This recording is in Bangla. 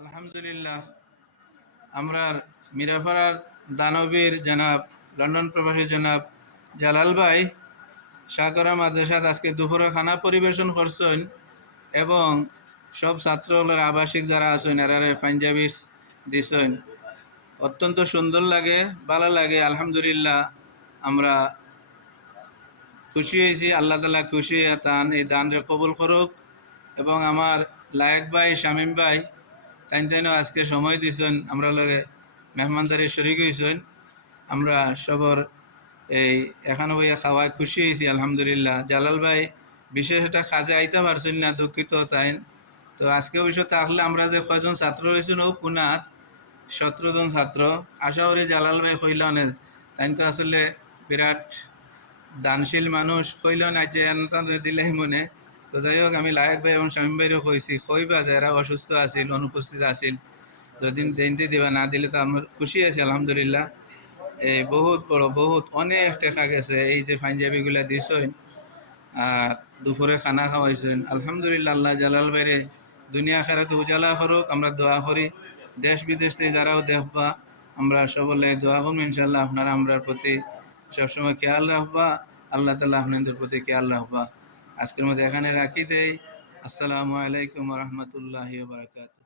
আলহামদুলিল্লাহ। আমরা মিরাফাড়ার দানবীর জনাব, লন্ডন প্রবাসী জনাব জালাল ভাই, সাগরা মাদ্রাসাত আজকে দুপুরে খানা পরিবেশন করছেন এবং সব ছাত্রগুলোর আবাসিক যারা আছেন এরারে পাঞ্জাবি দিছেন। অত্যন্ত সুন্দর লাগে, ভালো লাগে, আলহামদুলিল্লাহ। আমরা খুশি হয়েছি, আল্লাহ তালা খুশি তান এই দানরে কবুল করুক। এবং আমার লায়ক ভাই, শামীম ভাই তাই তাই আজকে সময় দিছেন আমরা লগে মেহমানদারি শরিক হয়েছেন আমরা সবর এই এখানে বইয়া খাওয়ায় খুশি হয়েছি, আলহামদুলিল্লাহ। জালাল ভাই বিশেষ একটা কাজে আইতে পারছেন না, দুঃখিত তাই। তো আজকে অবশ্য থাকলে আমরা যে কয়জন ছাত্র রয়েছেন, ও কুনার সতেরো জন ছাত্র। আশা করি জালাল ভাই কইলানে তাই তো আসলে বিরাট দানশীল মানুষ। কইলেন আজ দিলেই মনে। তো যাই হোক, আমি লায়ক ভাই এবং শামীম ভাইরও কইছি কইবা যে এরা অসুস্থ আছিল অনুপস্থিত আছিল যদিন জয়ন্তী দিবা না দিলে তো আমার খুশি আছে, আলহামদুলিল্লাহ। এই বহুত বড় বহুত, অনেক টাকা গেছে, এই যে পাঞ্জাবিগুলা দিছেন, আর দুপুরে খানা খাওয়াইছেন। আলহামদুলিল্লাহ, আল্লাহ জালাল বাইরে দুনিয়া খেরাতে উজালা করুক, আমরা দোয়া করি। দেশ বিদেশ থেকে যারাও দেখবা, আমরা সকলে দোয়া করব ইনশাল্লাহ আপনারা আমরার প্রতি সবসময় খেয়াল রাখবা, আল্লাহ তালা আপনাদের প্রতি খেয়াল রাখবা। আজকের মধ্যে এখানে রাখি দেই। আসসালামু আলাইকুম রহমতুল্লাহ বারকাত